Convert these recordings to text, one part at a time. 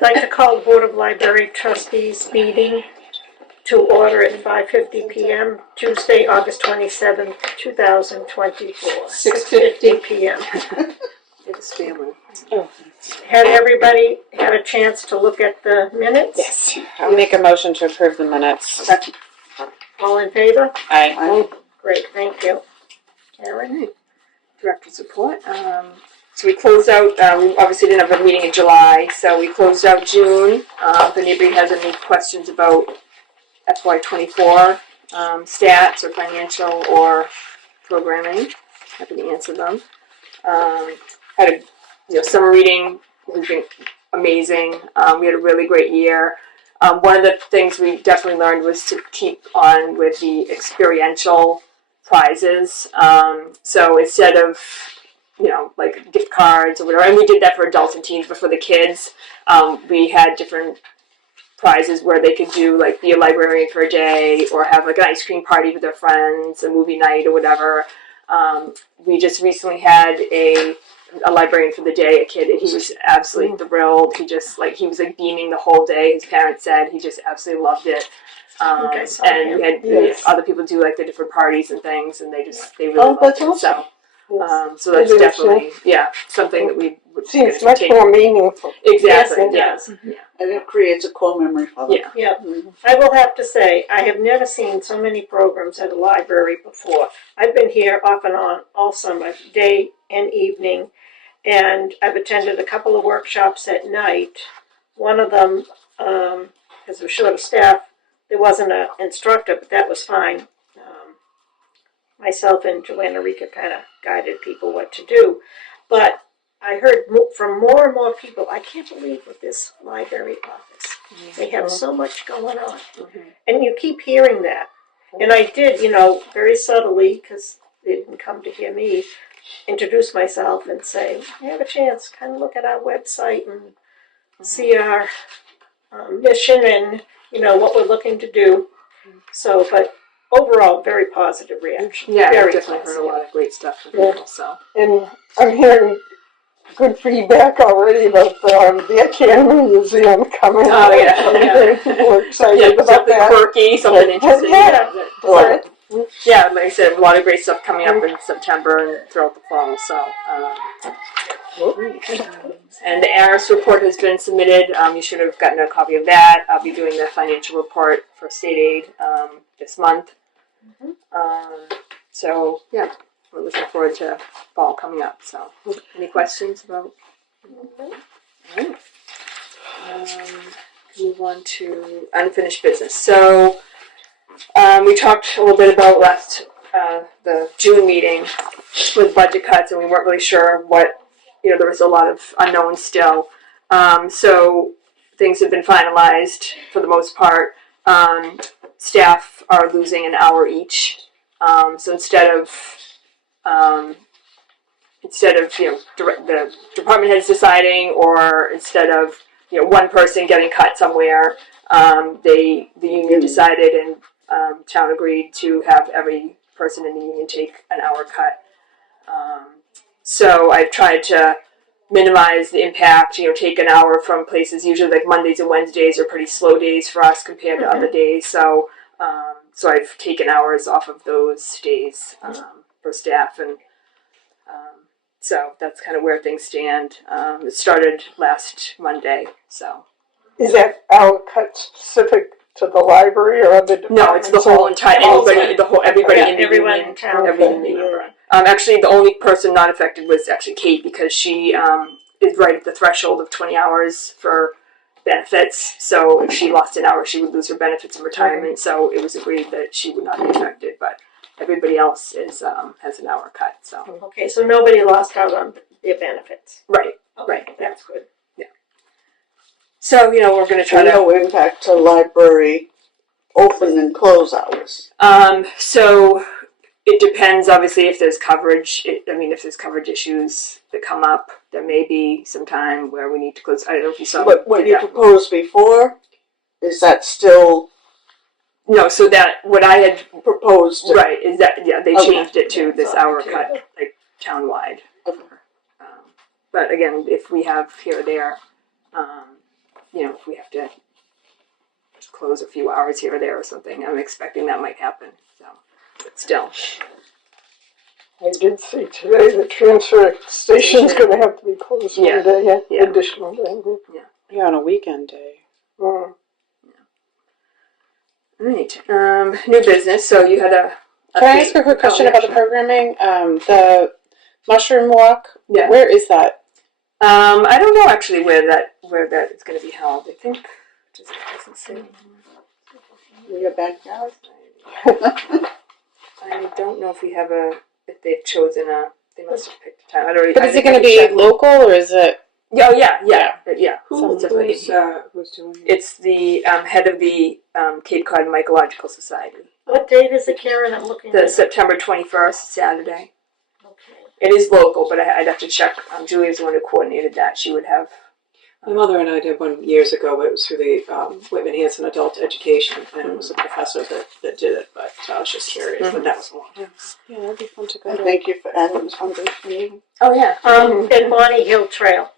I'd like to call the Board of Library Trustees meeting to order at 5:50 p.m. Tuesday, August 27th, 2024. 6:50 p.m. It's family. Had everybody had a chance to look at the minutes? Yes. I'll make a motion to approve the minutes. All in favor? Aye. Great, thank you. Karen? Director's report. So we closed out, we obviously didn't have a meeting in July, so we closed out June. If anybody has any questions about FY24 stats or financial or programming, happy to answer them. Had a summer reading has been amazing. We had a really great year. One of the things we definitely learned was to keep on with the experiential prizes. So instead of like gift cards or whatever, and we did that for adults and teens, but for the kids, we had different prizes where they could do like be a librarian for a day or have like an ice cream party with their friends, a movie night or whatever. We just recently had a librarian for the day, a kid, and he was absolutely thrilled. He was like beaming the whole day. His parents said he just absolutely loved it. And we had other people do like the different parties and things, and they really loved it. Awesome. So that's definitely something that we would seems much more meaningful. Exactly. Yes, Yeah. And it creates a core memory for them. Yeah. I will have to say, I have never seen so many programs at a library before. I've been here off and on all summer, day and evening, and I've attended a couple of workshops at night. One of them, because we're short of staff, there wasn't an instructor, but that was fine. Myself and Joanna Rika kind of guided people what to do. But I heard from more and more people, I can't believe with this library office. They have so much going on. And you keep hearing that. And I did, very subtly, because they didn't come to hear me, introduce myself and say, you have a chance, kind of look at our website and see our mission and, what we're looking to do. So, but overall, very positive reaction. Yeah, very I definitely heard a lot of great stuff from people. So, And I'm hearing good feedback already about the Academy Museum coming up. Oh, yeah. People are excited about something that. quirky, something interesting. Right. Yeah, like I said, a lot of great stuff coming up in September and throughout the fall. So, and the ARIS report has been submitted. You should have gotten a copy of that. I'll be doing the financial report for state aid this month. So, yeah, we're looking forward to fall coming up. So, any questions about? All right. Move on to unfinished business. So, we talked a little bit about the June meeting with budget cuts, and we weren't really sure what, there was a lot of unknowns still. So things have been finalized for the most part. Staff are losing an hour each. So instead of the department heads deciding, or instead of one person getting cut somewhere, the union decided and town agreed to have every person in the union take an hour cut. So I've tried to minimize the impact, take an hour from places. Usually like Mondays and Wednesdays are pretty slow days for us compared to other days. So so I've taken hours off of those days for staff, and so that's kind of where things stand. It started last Monday. So Is that hour cut specific to the library or other departments? no, it's the whole entire everybody in the everyone union. in town. Actually, the only person not affected was actually Kate, because she is right at the threshold of 20 hours for benefits. So if she lost an hour, she would lose her benefits in retirement. So it was agreed that she would not be affected, but everybody else has an hour cut. So Okay, so nobody lost out on their benefits. right. That's good. So we're going to try to. No impact to library open and close hours. So it depends, obviously, if there's coverage. If there's coverage issues that come up, there may be some time where we need to close. I don't know if you saw. But what you proposed before, is that still? No, so that what I had proposed, right, is that they changed it to this hour cut, like townwide. But again, if we have here or there, if we have to just close a few hours here or there or something, I'm expecting that might happen. So, but still. I did see today the transfer station's going to have to be closed Yeah. one day, Yeah. additional day. Yeah, on a weekend day. Mm. All right. New business. So you had a. Can I ask a quick question about the programming? The mushroom walk. Yeah. Where is that? I don't know actually where that is going to be held. I think it doesn't say. In your backyard. I don't know if we have if they've chosen they must have picked a time. I don't. But is it going to be local or is it? Oh yeah. Who's doing it? It's the head of the Cape Cod Mycological Society. What date is it, Karen? I'm looking The at September 21st, Saturday. Okay. It is local, but I'd have to check. Julia's the one who coordinated that. She would have. My mother and I did one years ago, but it was through the Whitman Hanson Adult Education, and it was a professor that did it, but I was just curious, but that was a long time. Yeah, that'd be fun to go. And thank you for adding this on the meeting. Oh, yeah. And Bonnie Hill Trail.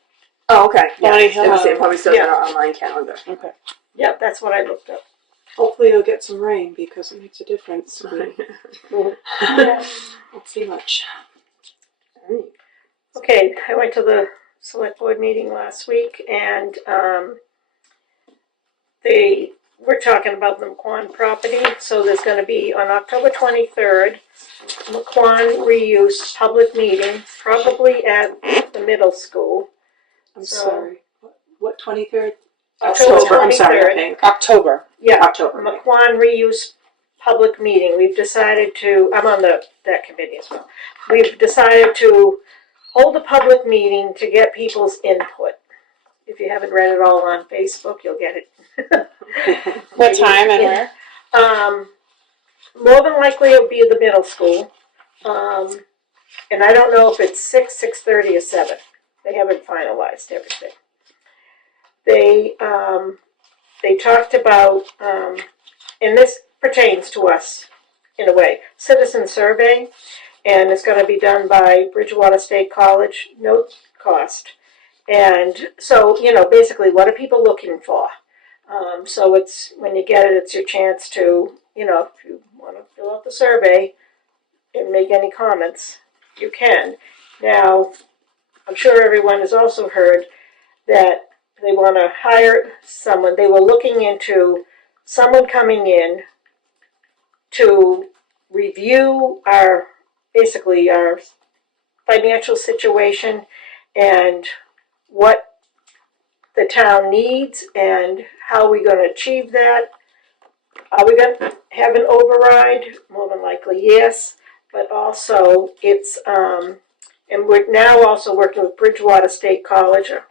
Oh, okay. Yeah. Bonnie Hill. It probably says on our online calendar. Okay. Yeah, that's what I looked up. Hopefully you'll get some rain, because it makes a difference. Won't see much. Okay, I went to the select board meeting last week, and they were talking about the McQuan property. So there's going to be on October 23rd, McQuan reuse public meeting, probably at the middle school. I'm So- sorry. What 23rd? October I'm sorry, 23rd. Pink. October. Yeah, October. McQuan reuse public meeting. We've decided to. I'm on that committee as well. We've decided to hold a public meeting to get people's input. If you haven't read it all on Facebook, you'll get it. What time and where? More than likely it'll be at the middle school. And I don't know if it's 6, 6:30, or 7. They haven't finalized everything. They talked about, and this pertains to us in a way, citizen survey, and it's going to be done by Bridgewater State College, no cost. And so, basically, what are people looking for? So it's, when you get it, it's your chance to, if you want to fill out the survey and make any comments, you can. Now, I'm sure everyone has also heard that they want to hire someone. They were looking into someone coming in to review our financial situation and what the town needs and how we're going to achieve that. Are we going to have an override? More than likely, yes. But also, it's, and we're now also working with Bridgewater State College, or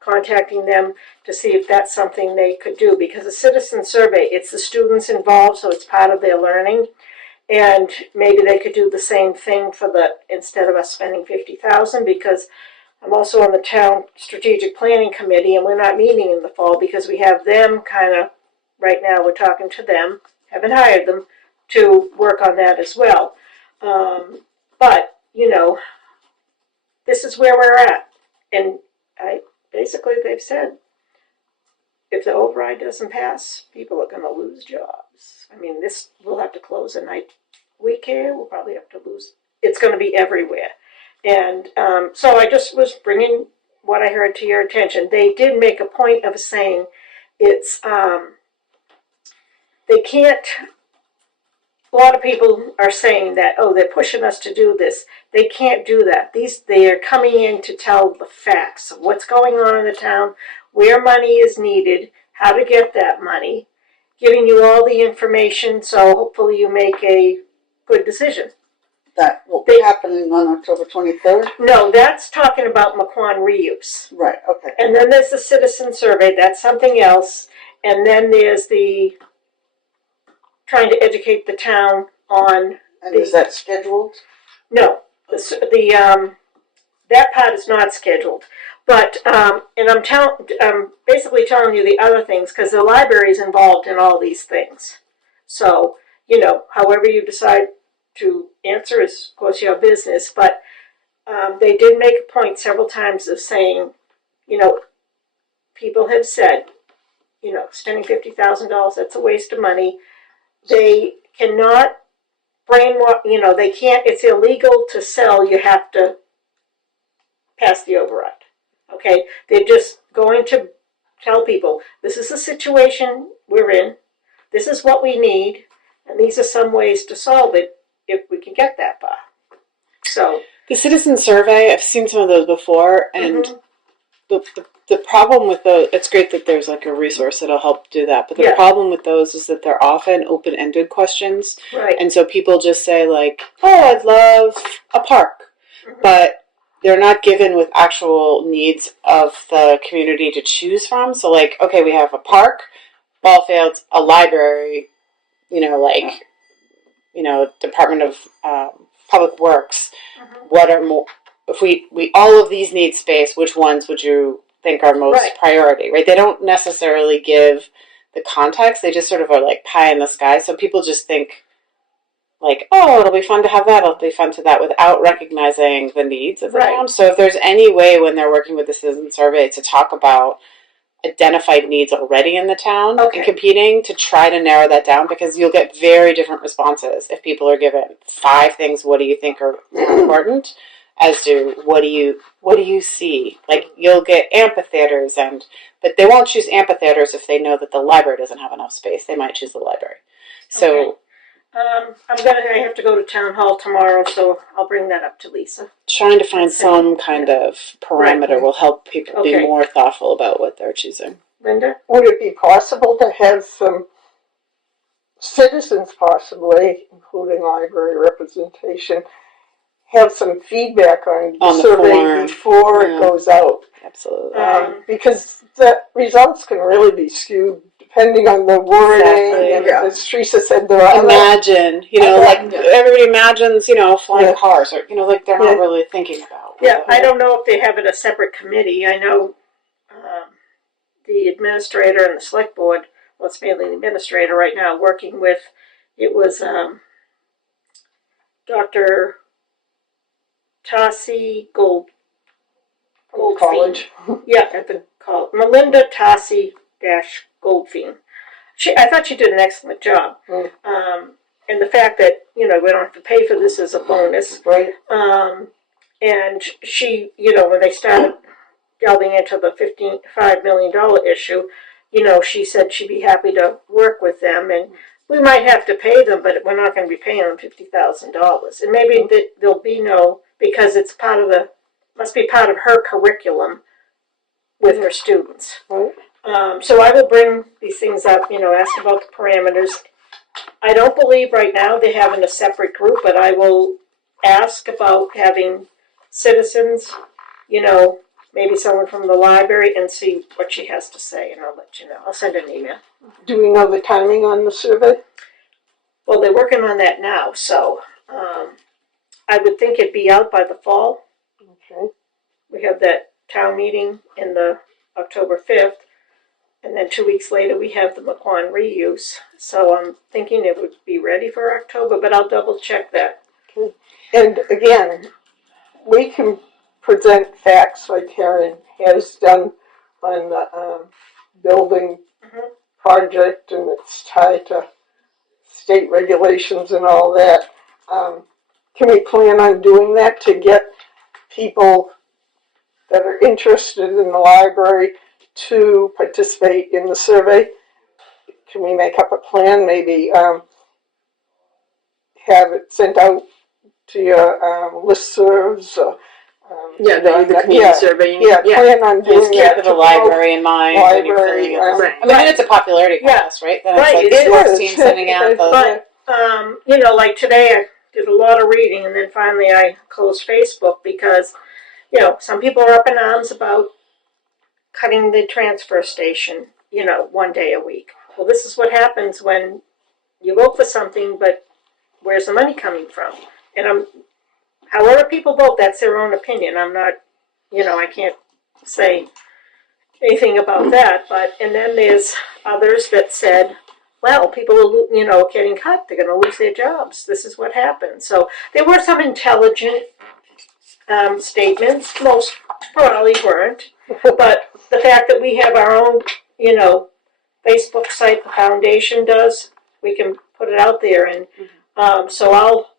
contacting them to see if that's something they could do. Because a citizen survey, it's the students involved, so it's part of their learning. And maybe they could do the same thing instead of us spending $50,000, because I'm also on the town strategic planning committee, and we're not meeting in the fall because we have them kind of, right now we're talking to them, haven't hired them, to work on that as well. But, this is where we're at. And basically they've said, if the override doesn't pass, people are going to lose jobs. I mean, we'll have to close a night we care, we'll probably have to lose. It's going to be everywhere. And so I just was bringing what I heard to your attention. They did make a point of saying it's, they can't, a lot of people are saying that, they're pushing us to do this. They can't do that. They are coming in to tell the facts of what's going on in the town, where money is needed, how to get that money, giving you all the information, so hopefully you make a good decision. That will be happening on October 23rd? No, that's talking about McQuan reuse. Right, okay. And then there's the citizen survey, that's something else. And then there's the trying to educate the town on. And is that scheduled? No, that part is not scheduled. But, and I'm basically telling you the other things, because the library is involved in all these things. So, however you decide to answer is, of course, your business. But they did make a point several times of saying, people have said, spending $50,000, that's a waste of money. They cannot brainwash, they can't, it's illegal to sell, you have to pass the override. Okay? They're just going to tell people, this is the situation we're in, this is what we need, and these are some ways to solve it if we can get that far. So the citizen survey, I've seen some of those before, and the problem with those, it's great that there's like a resource that'll help do that, but the problem with those is that they're often open-ended questions, right. and so people just say like, oh, I'd love a park, but they're not given with actual needs of the community to choose from. So like, okay, we have a park, ball fields, a library, Department of Public Works. What are more, if we all of these need space, which ones would you think are most priority, right? They don't necessarily give the context. They just sort of are like pie in the sky. So people just think like, oh, it'll be fun to have that, it'll be fun to that, without recognizing the needs of the town. So if there's any way when they're working with the citizen survey to talk about identified needs already in the town and competing, to try to narrow that down, because you'll get very different responses if people are given 5 things, what do you think are more important, as to what do you see. Like, you'll get amphitheaters, but they won't choose amphitheaters if they know that the library doesn't have enough space. They might choose the library. So I have to go to town hall tomorrow, so I'll bring that up to Lisa. Trying to find some kind of parameter will help people be more thoughtful about what they're choosing. Linda? Would it be possible to have some citizens, possibly, including library representation, have some feedback on the survey form before it goes out? Absolutely. Because the results can really be skewed depending on the wording, and as Teresa said, there are imagine, everybody imagines, flying cars, or, like they're not really thinking about. Yeah, I don't know if they have it a separate committee. I know the administrator and the select board, well, it's mainly the administrator right now, working with, it was Dr. Tassi Goldfein. College. Yeah, at the college. Melinda Tassi Goldfein. I thought she did an excellent job. And the fact that, we don't have to pay for this is a bonus. Right. And she, when they started delving into the $5 million issue, she said she'd be happy to work with them, and we might have to pay them, but we're not going to be paying them $50,000. And maybe there'll be because it's must be part of her curriculum with her students. Right. So I will bring these things up, ask about the parameters. I don't believe right now they have in a separate group, but I will ask about having citizens, maybe someone from the library, and see what she has to say, and I'll let you know. I'll send an email. Do we know the timing on the survey? Well, they're working on that now, so I would think it'd be out by the fall. Okay. We have that town meeting in the October 5th, and then 2 weeks later we have the McQuon reuse. So I'm thinking it would be ready for October, but I'll double check that. Okay. And again, we can present facts like Karen has done on the building project, and it's tied to state regulations and all that. Can we plan on doing that to get people that are interested in the library to participate in the survey? Can we make up a plan, maybe have it sent out to your listservs? The community survey. Plan on doing that. Keep the library in mind. Library. Then it's a popularity contest, right? Then Right, it's like it sports team sending out the... But, like today I did a lot of reading, and then finally I closed Facebook because, some people are up in arms about cutting the transfer station, 1 day a week. Well, this is what happens when you vote for something, but where's the money coming from? And however people vote, that's their own opinion. I'm not, I can't say anything about that. And then there's others that said, well, people are, getting cut. They're going to lose their jobs. This is what happened. So there were some intelligent statements. Most probably weren't. But the fact that we have our own, Facebook site the foundation does. We can put it out there, and so I'll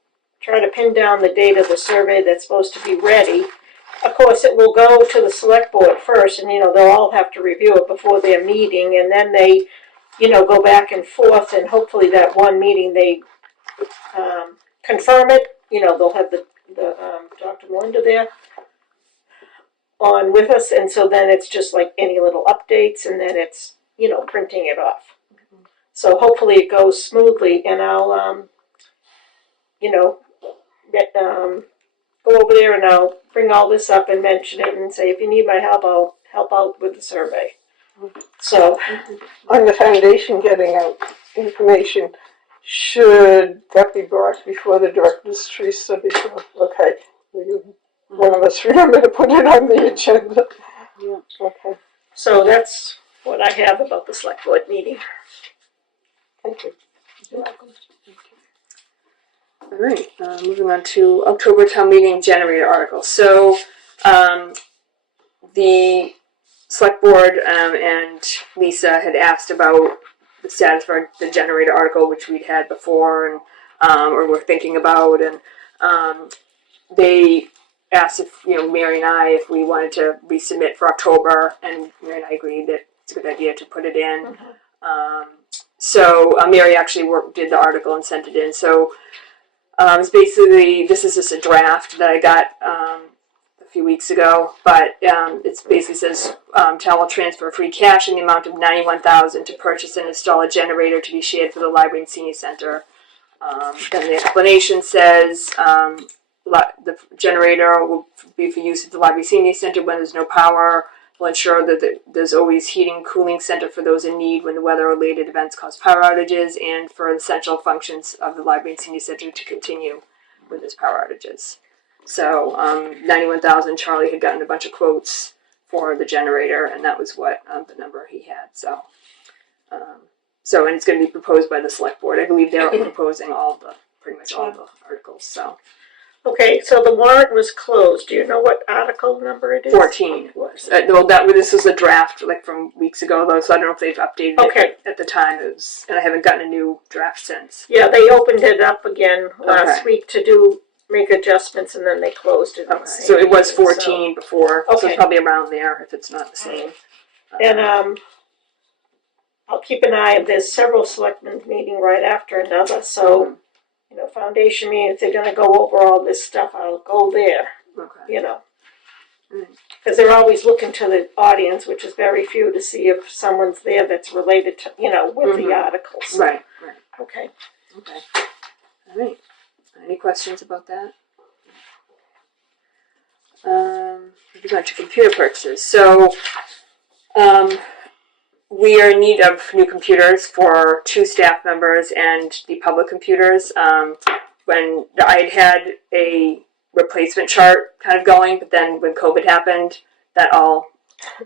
try to pin down the date of the survey that's supposed to be ready. Of course, it will go to the select board first, and they'll all have to review it before their meeting, and then they, go back and forth, and hopefully that one meeting they confirm it. They'll have the Dr. Melinda there on with us, and so then it's just like any little updates, and then it's printing it off. So hopefully it goes smoothly, and I'll go over there and I'll bring all this up and mention it and say, if you need my help, I'll help out with the survey. So On the foundation getting out information, should that be brought before the directors, Teresa? Before? Okay. One of us remember to put it on the agenda. Yeah. Okay. So that's what I have about the select board meeting. Thank you. You're welcome. All right, moving on to October town meeting generator article. So the select board and Lisa had asked about the status for the generator article, which we'd had before and or were thinking about, and they asked if Mary and I if we wanted to resubmit for October, and Mary and I agreed that it's a good idea to put it in. So Mary actually did the article and sent it in. So it's basically, this is just a draft that I got a few weeks ago, but it basically says town will transfer free cash in the amount of $91,000 to purchase and install a generator to be shared for the library and senior center. Then the explanation says the generator will be for use at the library senior center when there's no power. Will ensure that there's always heating and cooling center for those in need when the weather-related events cause power outages, and for essential functions of the library and senior center to continue with those power outages. So $91,000. Charlie had gotten a bunch of quotes for the generator, and that was what the number he had. So and it's going to be proposed by the select board. I believe they're proposing pretty much all the articles. So. Okay, so the warrant was closed. Do you know what article number it is? 14 was. This was a draft from weeks ago, though, so I don't know if they've updated it at the time. And I haven't gotten a new draft since. Yeah, they opened it up again last week to make adjustments, and then they closed it. Okay. So it was 14 before, so it's probably around there if it's not the same. And I'll keep an eye. There's several selectmen meeting right after another, so. Foundation meeting, if they're going to go over all this stuff, I'll go there, because they're always looking to the audience, which is very few, to see if someone's there that's related to, with the articles. Right. Okay. All right. Any questions about that? Moving on to computer purchases. So, we are in need of new computers for 2 staff members and the public computers. When I had a replacement chart kind of going, but then when COVID happened, that all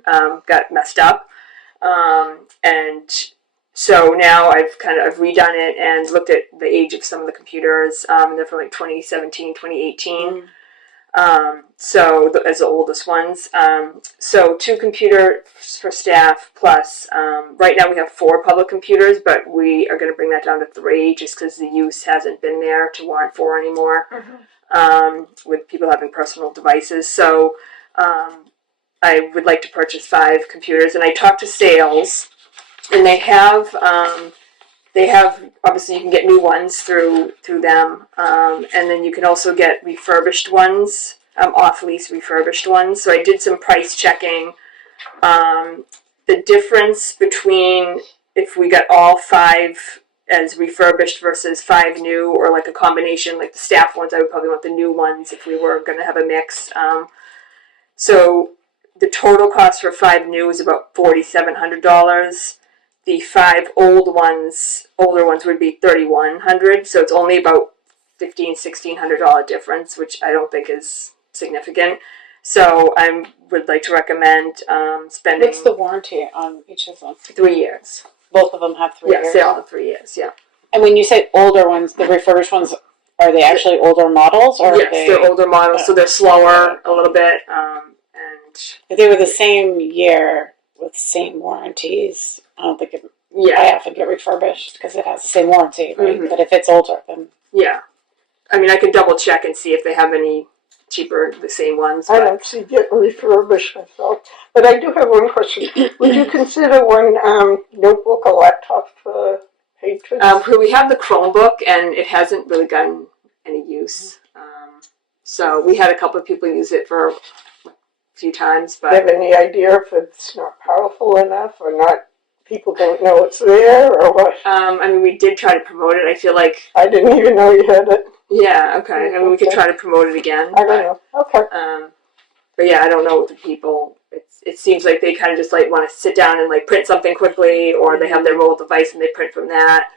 got messed up. And so now I've redone it and looked at the age of some of the computers. They're from 2017, 2018. So as the oldest ones. So 2 computers for staff plus, right now we have 4 public computers, but we are going to bring that down to 3 just because the use hasn't been there to warrant 4 anymore, with people having personal devices. So I would like to purchase 5 computers, and I talked to sales, and they have obviously you can get new ones through them, and then you can also get refurbished ones, off-lease refurbished ones. So I did some price checking. The difference between if we got all 5 as refurbished versus 5 new, or like a combination, like the staff ones, I would probably want the new ones if we were going to have a mix. So the total cost for 5 new is about $4,700. The 5 older ones would be $3,100. So it's only about $1,600 difference, which I don't think is significant. So I would like to recommend spending. What's the warranty on each of them? 3 years. Both of them have 3 years? Yes, they all have 3 years, yeah. And when you say older ones, the refurbished ones, are they actually older models? Or yes, they're older models, so they're slower a little bit. And if they were the same year with same warranties, I don't think it Yeah. often get refurbished because it has the same warranty, right? Mhm. But if it's older, then Yeah. I mean, I could double check and see if they have any cheaper, the same ones. I But, don't see getting refurbished myself. But I do have one question. Would you consider one notebook a laptop for patrons? we have the Chromebook, and it hasn't really gotten any use. So we had a couple of people use it for a few times, Do you have but any idea if it's not powerful enough or not? People don't know it's there or what? I mean, we did try to promote it. I feel like, I didn't even know you had it. yeah, okay. I mean, we could try to promote it again. I don't know. Okay. But yeah, I don't know what the people. It seems like they kind of just like want to sit down and like print something quickly, or they have their mobile device and they print from that.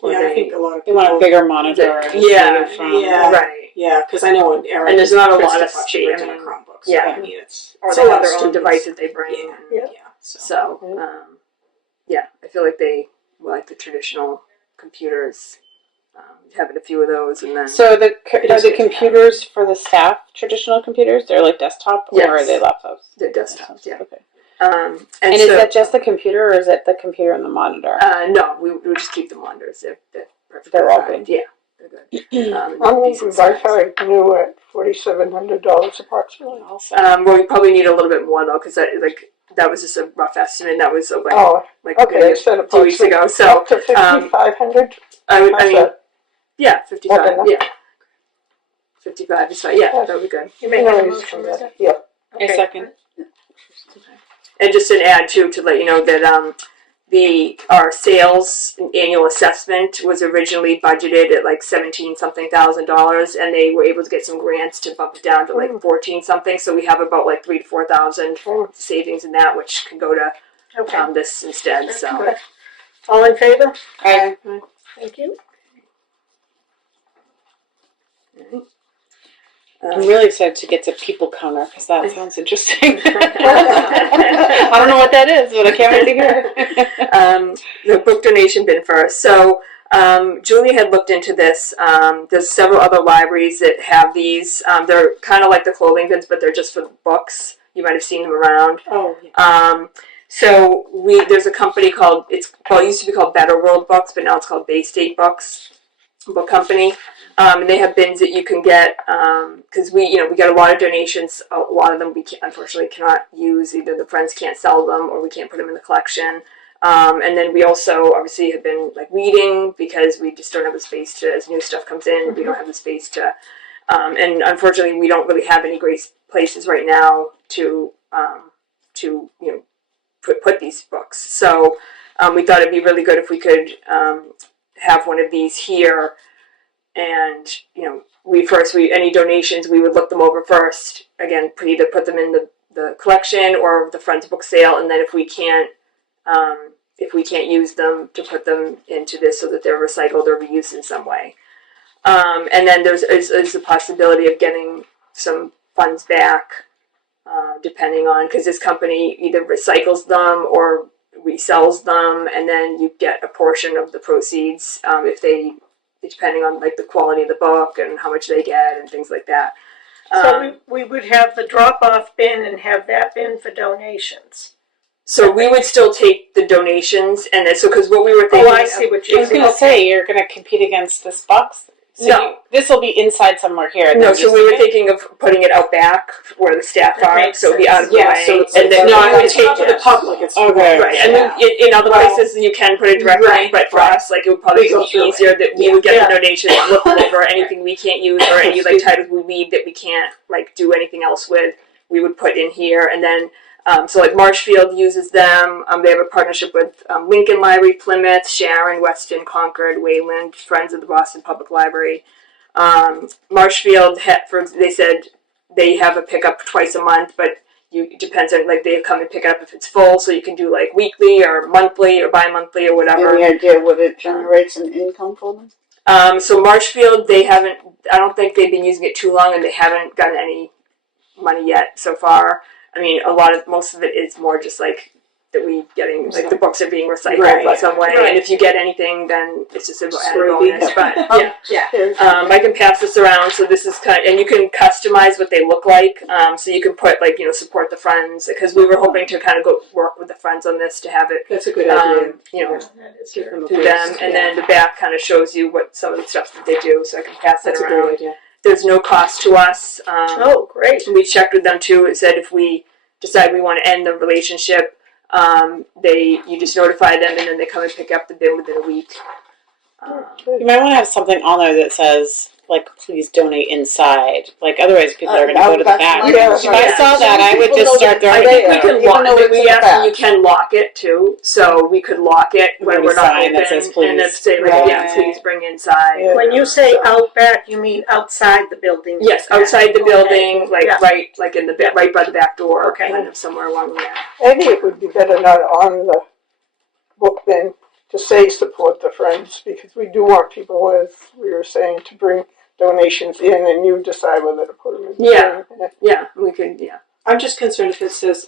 Or Yeah, I think a lot of they want a people. bigger monitor. to Yeah, see it from. yeah. right. Yeah, because I know when Eric And there's not a lot of Christopher shape. brings I in a mean, Chromebook. So, yeah. I mean, it's Or it's they a lot have of their own students. devices they bring. Yeah, And, yeah. So, So, yeah, I feel like they like the traditional computers. Having a few of those, and then So are the is good to computers for the staff traditional computers? They're like desktop, or are Yes. they laptops? the desktops. Yeah. Okay. And And so, is that just the computer, or is it the computer and the monitor? no, we would just keep the monitors. They're perfectly They're all fine. good. Yeah, they're good. I'm Decent moving size. Wi-Fi new at $4,700 approximately. Also, Well, we probably need a little bit more though, because that was just a rough estimate. That was Oh, maybe okay. I said 2 weeks ago. So up to 5,500. I mean, that? yeah, 55. Okay, no. Yeah, 55 is fine. Yeah, that would be good. You make No, a it's motion, from Linda? that. Yeah. a second. And just an add too to let you know that our sales annual assessment was originally budgeted at like $17,000, and they were able to get some grants to bump it down to like 14 something. So we have about like 3,000 to 4,000 savings in that, which can go to Okay. this instead. So Good. All in favor? Aye. Thank you. I'm really excited to get to people counter because that sounds interesting. I don't know what that is, but I can't wait to hear. the book donation bin first. So Julie had looked into this. There's several other libraries that have these. They're kind of like the clothing bins, but they're just for books. You might have seen them around. Oh, yeah. So there's a company called it used to be called Better World Books, but now it's called Bay State Books Book Company. And they have bins that you can get because we get a lot of donations. A lot of them we unfortunately cannot use. Either the friends can't sell them or we can't put them in the collection. And then we also obviously have been like weeding because we just don't have the space to, as new stuff comes in, we don't have the space to. And unfortunately, we don't really have any great places right now to put these books. So we thought it'd be really good if we could have one of these here. And any donations we would look them over first. Again, either put them in the collection or the Friends book sale, and then if we can't use them, to put them into this so that they're recycled or reused in some way. And then there's a possibility of getting some funds back, depending on, because this company either recycles them or resells them, and then you get a portion of the proceeds depending on like the quality of the book and how much they get and things like that. So we would have the drop-off bin and have that bin for donations. So we would still take the donations, and then because what we were thinking. Oh, I see what I you're was going to say you're going to compete against this box. So No. this will be inside somewhere here. No, so we were thinking of putting it out back where the staff That are, makes so it'd be out of the Yeah, way. so it's and then not we would it's not for the public. It's for Okay. Right, I mean, in other places you can put it directly, Right, but for right. us, like it would probably We go be through easier that we Yeah. would get Yeah. the donations, look them over anything we can't use or any like titles we read that we can't like do anything else with. We would put in here, and then so like Marshfield uses them. They have a partnership with Lincoln Library, Plymouth, Sharon, Weston, Concord, Wayland, Friends of the Boston Public Library. Marshfield, they said they have a pickup twice a month, but it depends on like they come and pick it up if it's full, so you can do like weekly or monthly or bi-monthly or whatever. Any idea what it generates in income for them? So Marshfield, they haven't. I don't think they've been using it too long, and they haven't gotten any money yet so far. I mean, most of it is more just like that we getting, like, the books are being recycled Right, in some way, right. and if you get anything, then it's just an added Gravy. bonus, but, yeah. Here's- I can pass this around, so this is and you can customize what they look like, so you can put, like, support the Friends, because we were hoping to kind of go work with the Friends on this to have it, That's a good idea. That is Give them a through boost. them, and then the back kind of shows you what some of the stuff that they do, so I can pass That's it a great around. idea. There's no cost to us. Oh, great. We checked with them too. It said if we decide we want to end the relationship, you just notify them, and then they come and pick up the bin within a week. You might want to have something on there that says, like, please donate inside. Like, otherwise people are going to go to the back. Yeah, If I saw that, I would just start I throwing think it we there. can Even lock. though it's in the back. You can lock it too, so we could lock it when Put a we're not sign open, that says, and then "Please." say like, Right. yeah, please bring inside. Yeah. When you say out back, you mean outside the building? Yes, outside the Okay. building, like Yeah. right, like in the right by the back door, Okay. kind of somewhere along there. Maybe it would be better not on the book then to say support the Friends, because we do want people, as we were saying, to bring donations in, and you decide whether to put them in. Yeah. Yeah, we could. Yeah. I'm just concerned if it says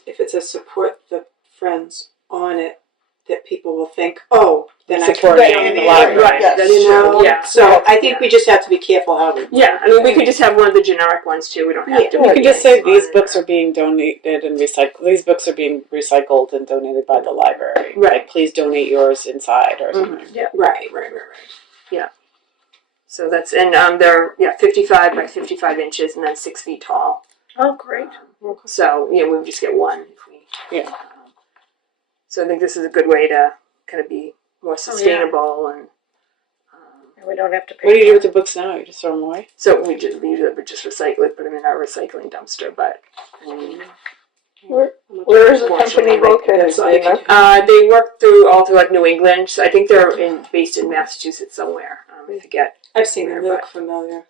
support the Friends on it, that people will think, oh, then I Support can the donate. library. Right. Yes. That's You know? true. Yeah. So I think we just have to be careful how we. Yeah, I mean, we could just have one of the generic ones too. We don't have to. You can just say these books are being donated and recycled. These books are being recycled and donated by the library. Right. Like, please donate yours inside or something. Right. Yeah. So that's and they're 55 by 55 inches and then 6 feet tall. Oh, great. So we would just get one if we. Yeah. So I think this is a good way to kind of be more sustainable and. And we don't have to pay. What do you do with the books now? You just throw them away? So we just recycle it, put them in our recycling dumpster. But Where is the company located? That's like- do you know? they work all through like New England. So I think they're based in Massachusetts somewhere. I forget. I've seen them. They look familiar.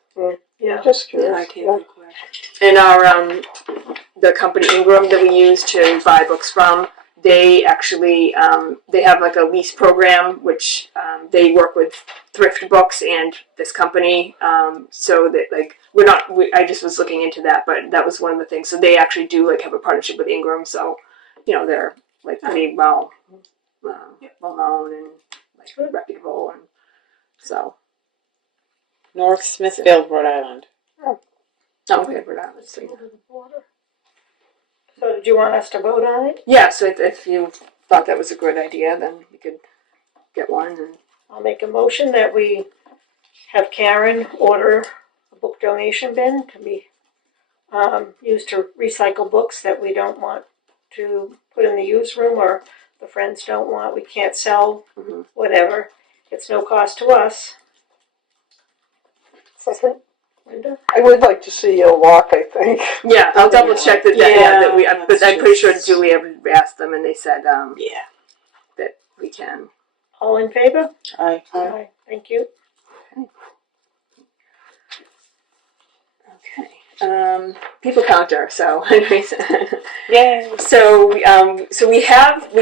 Yeah. Just Yeah, I curious. can't Yeah. think where. And our the company Ingram that we use to buy books from, they actually they have like a lease program which they work with thrift books and this company, so that like I just was looking into that, but that was one of the things. So they actually do like have a partnership with Ingram, so they're like pretty well known and like reputable, and so North Smithfield, Rhode Island. okay, we're not. Let's see over the border. So did you want us to vote on it? Yeah, so if you thought that was a good idea, then we could get one. And I'll make a motion that we have Karen order a book donation bin to be used to recycle books that we don't want to put in the used room, or the Friends don't want, we can't sell, whatever. It's no cost to us. Second. Linda? I would like to see a walk, I think. yeah, I'll double check that. Yeah, That we. But that's I'm pretty sure just- Julie ever asked them, and they said Yeah. that we can. All in favor? Aye. Aye. Thank you. Okay. People counter. So, anyways. Yay. So we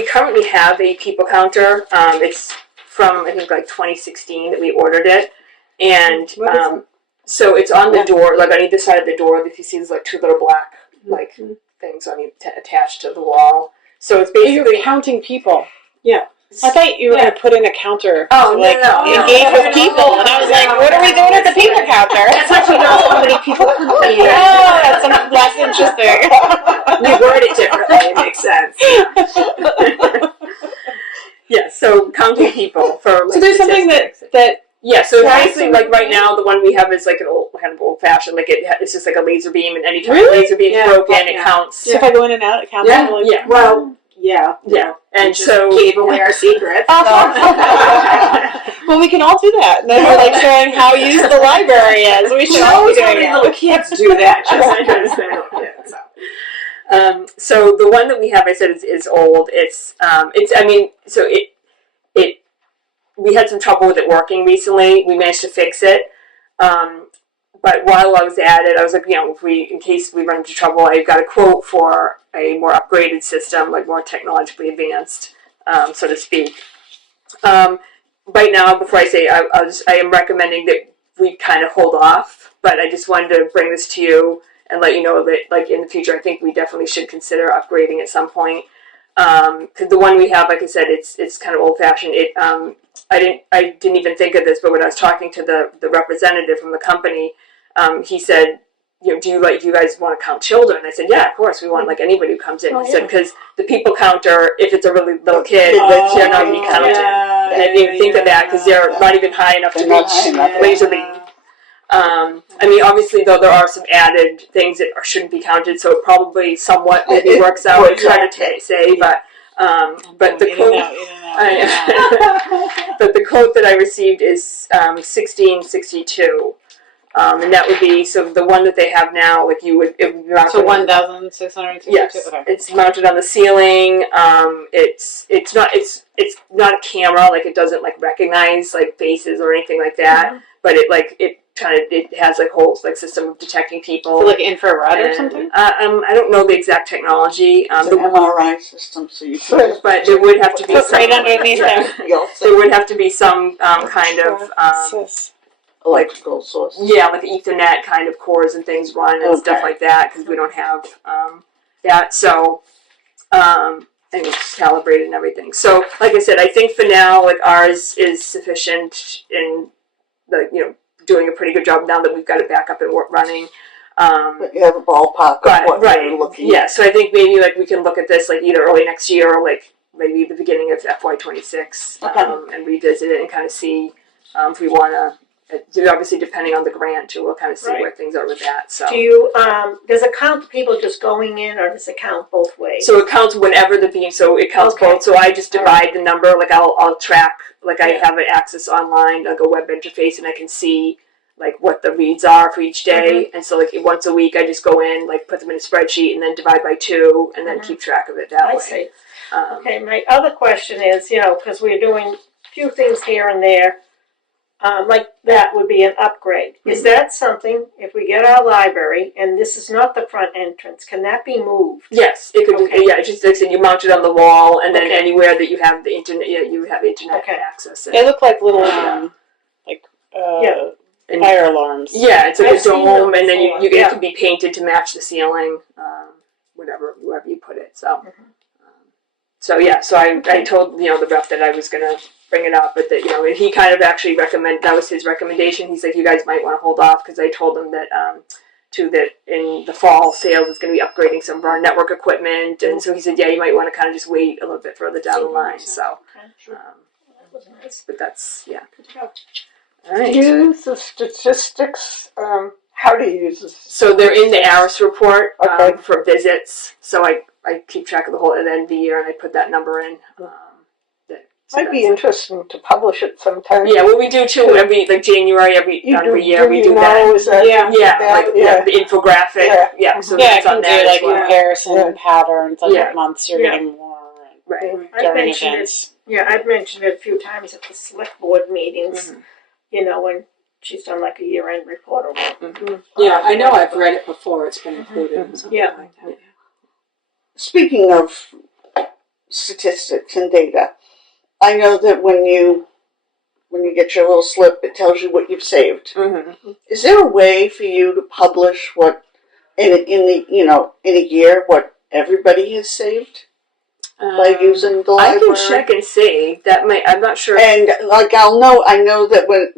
currently have a people counter. It's from I think like 2016 that we ordered it, and What is so it's on the door, like on either side of the door. If you see, there's like two little black like things on attached to the wall. So it's You're basically counting people. Yeah. I thought you were going to put in a counter Oh, to, no, like, no. engage with people. And I was like, what are we doing at the people counter? That's how she knows how many people come in. Oh, that's less interesting. We word it differently. It makes sense. Yeah. So counting people for. Like, So there's something that Yeah, so Twice basically, a like right now, the one we have is like an old fashioned. Like it's just like a laser beam, and anytime Really? the laser beam's Yeah. broken, it Yeah. counts. so if I go in and out, it counts. Yeah. Like, Yeah. Well, yeah. And Just so gave away our secrets. Well, we can all do that. And then we're like showing how used the library is. We should all be doing it. little kids do that. So the one that we have, I said, is old. It's I mean, so it we had some trouble with it working recently. We managed to fix it. But while I was at it, I was like, in case we run into trouble, I got a quote for a more upgraded system, like more technologically advanced, so to speak. Right now, before I say, I am recommending that we kind of hold off. But I just wanted to bring this to you and let you know that, like in the future, I think we definitely should consider upgrading at some point. Because the one we have, like I said, it's kind of old fashioned. I didn't even think of this, but when I was talking to the representative from the company, he said, do you guys want to count children? I said, yeah, of course, we want like anybody who comes in. He said, because the people counter, if it's a really little kid, they're not going to be counted. And I didn't even think of that because they're not even high enough to reach laser beam. I mean, obviously, though, there are some added things that shouldn't be counted, so it probably somewhat maybe works out. It's hard to say, but the quote, but the quote that I received is 1662, and that would be so the one that they have now, like it would be mounted. So 1,662. Yes, Okay. it's mounted on the ceiling. It's not a camera, like it doesn't like recognize like faces or anything like that, but it has like whole like system of detecting people. So like infrared or something? I don't know the exact technology. It's an MRI system, so you can but there would have to be Put right underneath there. there would have to be some kind of electrical source. yeah, like Ethernet kind of cores and things run and stuff like that because we don't have that. So and it's calibrated and everything. So like I said, I think for now, like ours is sufficient in the doing a pretty good job now that we've got it back up and running. But you have a ballpark of what you're looking at. Yeah, so I think maybe like we can look at this like either early next year or like maybe the beginning of FY26 and revisit it and kind of see if we want to. Obviously, depending on the grant, too, we'll kind of see where things are with that. So, do you does it count the people just going in, or does it count both ways? So it counts whenever the beam. So it counts both. So I just divide the number. Like I'll track. Like I have an access online, like a web interface, and I can see like what the reads are for each day. And so like once a week, I just go in, like put them in a spreadsheet, and then divide by 2, and then keep track of it that way. I see. Okay, my other question is, because we're doing a few things here and there. Like that would be an upgrade. Is that something, if we get our library, and this is not the front entrance, can that be moved? Yes, it could. Yeah, it's just like you mount it on the wall, and then anywhere that you have the internet, you have internet access. They look like little fire alarms. Yeah, it's like I've a dome, and then before. it can be painted to match the ceiling, wherever you put it. So, so I told the rep that I was gonna bring it up, but that and he kind of actually that was his recommendation. He's like, you guys might want to hold off because I told him that that in the fall sales is going to be upgrading some of our network equipment, and so he said, yeah, you might want to kind of just wait a little bit further down the line. So, but that's good to go. All right. Use the statistics. How do you use this? So they're in the ARIS report for visits. So I keep track of the whole at the end of the year, and I put that number in. Might be interesting to publish it sometime. Yeah, well, we do too. Every January, every year we do that. The infographic. Yeah, so it it's on can there do like as well. comparison patterns, like what months you're getting more. Right. During events. I've mentioned it a few times at the select board meetings. When she's done like a year-end report or whatever. Yeah, I know. I've read it before. It's been included in something like that. Speaking of statistics and data, I know that when you get your little slip, it tells you what you've saved. Is there a way for you to publish what in a year what everybody has saved by using the library? I can check and see. I'm not sure. And I know that when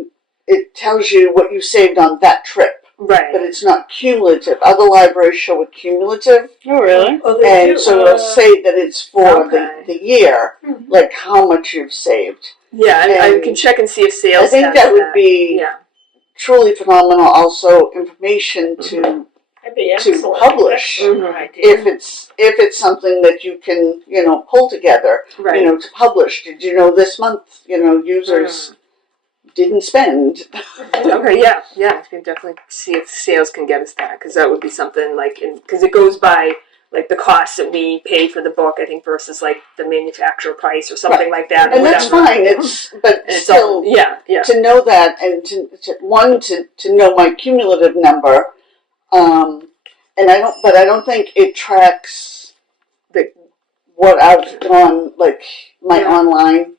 it tells you what you saved on that trip, right? But it's not cumulative. Other libraries show a cumulative. Oh, really? And so it'll say that it's for the year, like how much you've saved. Yeah, I can check and see if sales. I think that would be truly phenomenal. Also, information to publish if it's something that you can pull together. To publish. Did you know this month users didn't spend? Okay, yeah, you can definitely see if sales can get us that, because that would be something because it goes by like the cost that we pay for the book, I think, versus like the manufacturer price or something like that. And that's fine. But still, to know that and to know my cumulative number, and I don't think it tracks what I've done, like my online.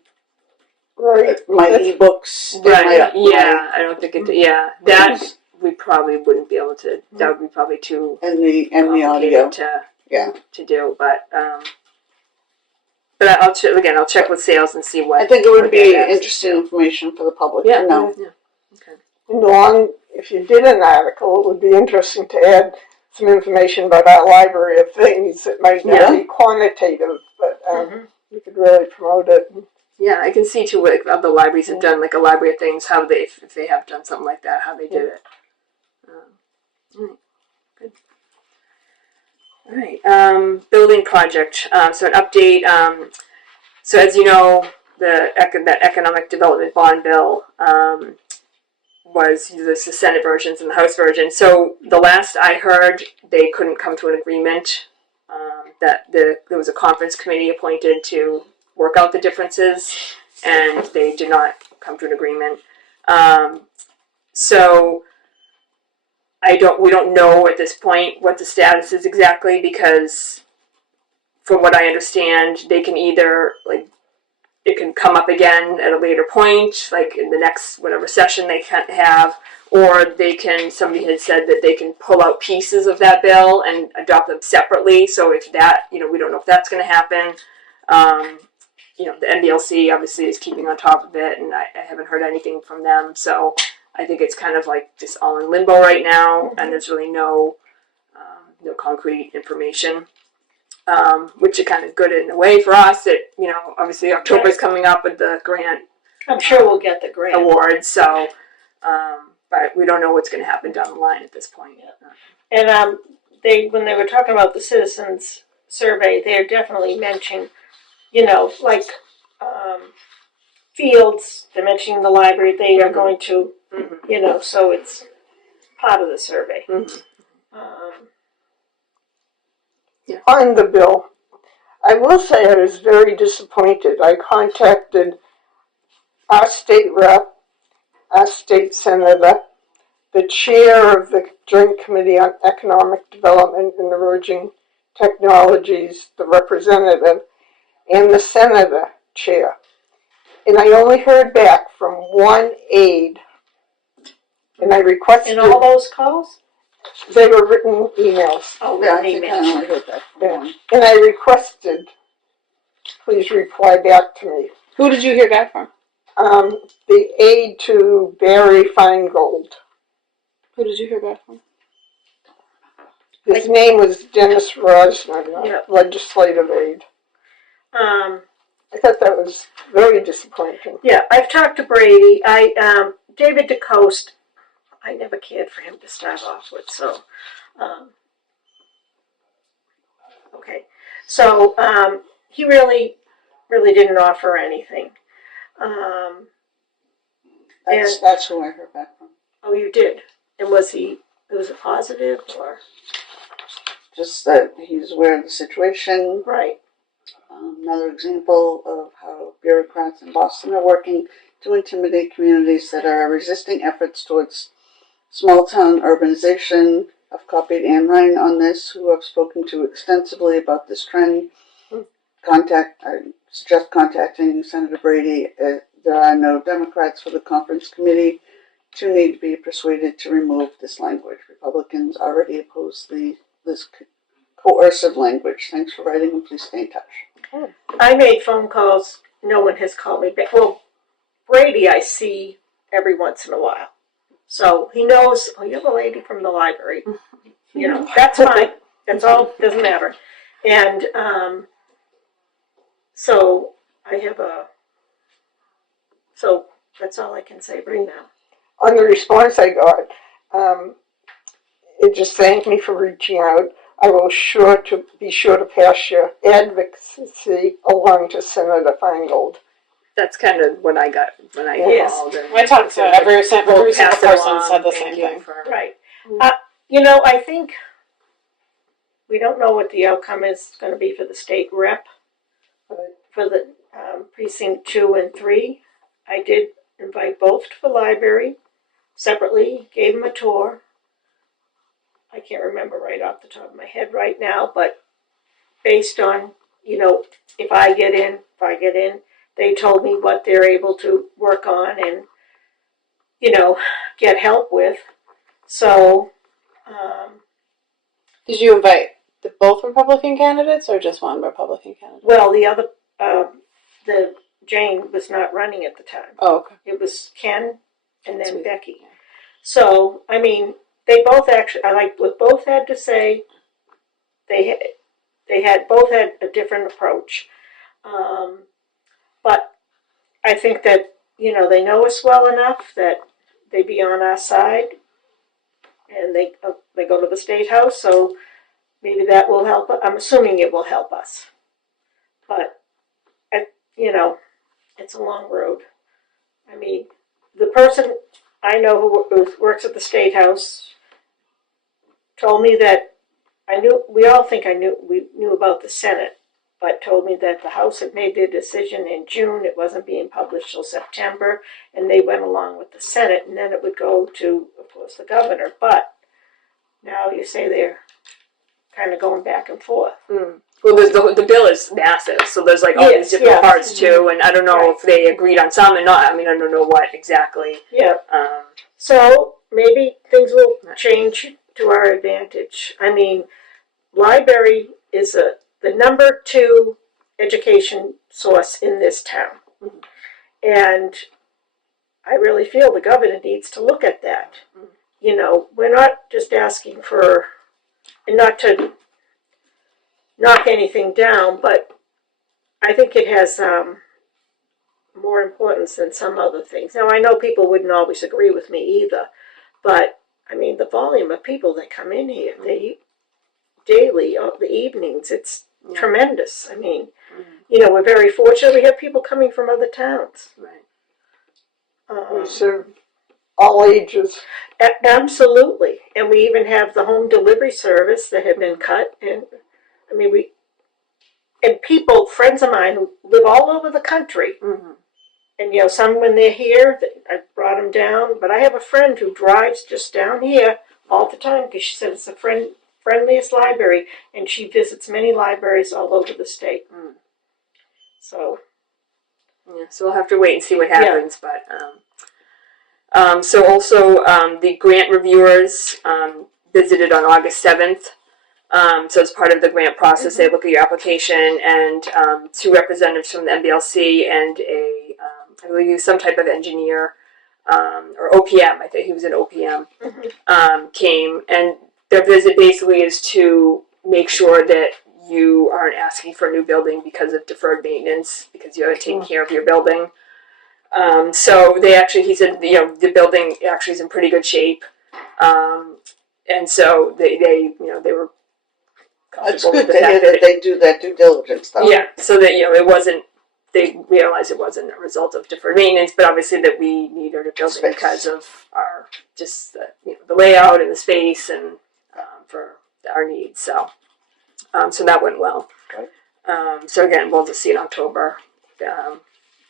Right. My ebooks. Right. I don't think it. Yeah. That we probably wouldn't be able to. That would be probably too. And the audio. To do, but But I'll check with sales and see what. I think it what would be that is. interesting information for the public Yeah. to know. Yeah. Okay. And if you did an article, it would be interesting to add some information about our library of things. It might not be quantitative, but you could really promote it. Yeah, I can see too what other libraries have done, like a library of things, how they, if they have done something like that, how they did it. Good. All right, building project. So an update. So as you know, that economic development bond bill was the Senate versions and the House version. So the last I heard, they couldn't come to an agreement. That there was a conference committee appointed to work out the differences, and they did not come to an agreement. So we don't know at this point what the status is exactly, because from what I understand, they can either it can come up again at a later point, like in the next whatever session they can have, or somebody had said that they can pull out pieces of that bill and adopt them separately. So if that, we don't know if that's going to happen. The NDLC obviously is keeping on top of it, and I haven't heard anything from them. So I think it's kind of like just all in limbo right now, and there's really no concrete information. Which is kind of good in a way for us. Obviously October's coming up with the grant. I'm sure we'll get the grant award. So, but we don't know what's going to happen down the line at this point. And when they were talking about the citizens survey, they're definitely mentioning, fields. They're mentioning the library. They are going to, so it's part of the survey. On the bill, I will say I was very disappointed. I contacted our state rep, our state senator, the chair of the Joint Committee on Economic Development and Emerging Technologies, the representative, and the senator chair. And I only heard back from one aide. And I requested... In all those calls? They were written emails. Oh, Yeah, I think I only heard that from one. And I requested, please reply back to me. Who did you hear back from? The aide to Barry Feingold. Who did you hear back from? His name was Dennis Rosner, legislative aide. I thought that was very disappointing. Yeah, I've talked to Brady. David DeCoste, I never cared for him to start off with, so, okay. So, he really didn't offer anything. That's who I heard back from. Oh, you did? And was it positive, or? Just that he's aware of the situation. Right. Another example of how bureaucrats in Boston are working to intimidate communities that are resisting efforts towards small town urbanization. I've copied Ann Ryan on this, who I've spoken to extensively about this trend. I suggest contacting Senator Brady. There are no Democrats for the conference committee. Two need to be persuaded to remove this language. Republicans already oppose this coercive language. Thanks for writing, and please stay in touch. I made phone calls. No one has called me back. Well, Brady I see every once in a while. So he knows, oh, you're the lady from the library. That's fine. That's all, doesn't matter. And so that's all I can say right now. On the response I got, it just thanked me for reaching out. I will be sure to pass your advocacy along to Senator Feingold. That's kind of what I got when I called. I talked to every single person said the same thing. Right. I think we don't know what the outcome is going to be for the state rep for the precinct 2 and 3. I did invite both to the library separately, gave them a tour. I can't remember right off the top of my head right now, but based on, if I get in, they told me what they're able to work on and, get help with. So, did you invite both Republican candidates or just one Republican candidate? Well, the other the Jane was not running at the time. Oh, okay. It was Ken and then Sweet. Becky. So, I mean, they both actually, I like what both had to say. They had both had a different approach. But I think that, you know, they know us well enough that they be on our side, and they go to the State House, so maybe that will help. I'm assuming it will help us. But, you know, it's a long road. I mean, the person I know who works at the State House told me that we knew about the Senate, but told me that the House had made their decision in June. It wasn't being published till September, and they went along with the Senate, and then it would go to, of course, the governor. But now you say they're kind of going back and forth. Well, the bill is massive, so there's like all these different parts too, and I don't know if they agreed on some and not. I mean, I don't know what exactly. Yeah. So maybe things will change to our advantage. I mean, library is the number 2 education source in this town. And I really feel the governor needs to look at that. You know, we're not just asking for, and not to knock anything down, but I think it has more importance than some other things. Now, I know people wouldn't always agree with me either, but I mean, the volume of people that come in here, they daily, the evenings, it's tremendous. I mean, you know, we're very fortunate. We have people coming from other towns. We serve all ages. Absolutely. And we even have the home delivery service that have been cut. And I mean, and people, friends of mine who live all over the country. And, you know, some when they're here, I brought them down. But I have a friend who drives just down here all the time because she said it's the friendliest library, and she visits many libraries all over the state. So, yeah, so we'll have to wait and see what happens. But so also the grant reviewers visited on August 7th. So as part of the grant process, they look at your application, and 2 representatives from the MBLC and I believe some type of engineer or OPM. I think he was an OPM. Came, and their visit basically is to make sure that you aren't asking for a new building because of deferred maintenance, because you haven't taken care of your building. So he said, you know, the building actually is in pretty good shape. And so they were It's comfortable good with to the hear fact that they do that due diligence, though. Yeah, so that, you know, they realized it wasn't a result of deferred maintenance, but obviously that we need our building Space. because of our, just the layout and the space and for our needs. So that went well. So again, we'll just see in October.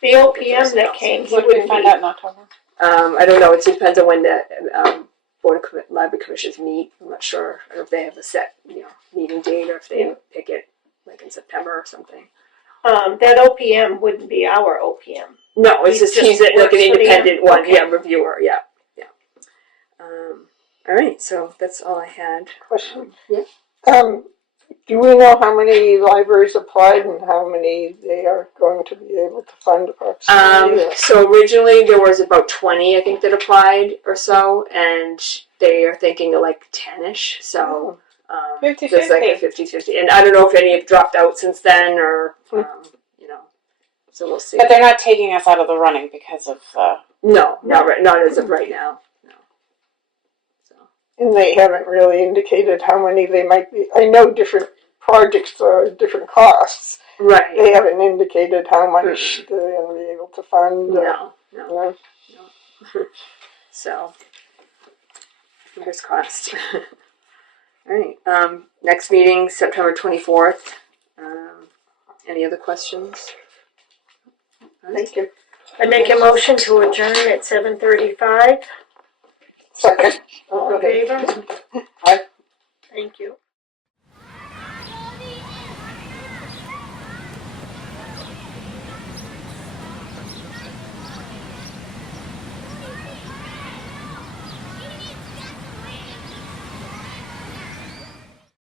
the OPM that came, What did we find out in October? I don't know. It depends on when the Board of Library Commissioners meet. I'm not sure. I don't know if they have a set, meeting date, or if they pick it like in September or something. That OPM wouldn't be our OPM. No, it's he's like an works for the independent one. Okay. Yeah, reviewer. Yeah. All right. So that's all I had. Question. Yeah. Do we know how many libraries applied and how many they are going to be able to fund approximately? So originally there was about 20, I think, that applied or so, and they are thinking of like 10-ish. So 50-50. there's like a 50-50. And I don't know if any have dropped out since then, or so we'll see. But they're not taking us out of the running because of No, not as of right now. No. So. And they haven't really indicated how many they might be. I know different projects are different costs. Right. They haven't indicated how much they're going to be able to fund. No. So, fingers crossed. All right. Next meeting, September 24th. Any other questions? Thank you. I make a motion to adjourn at 7:35. Second. All in favor? Aye. Thank you.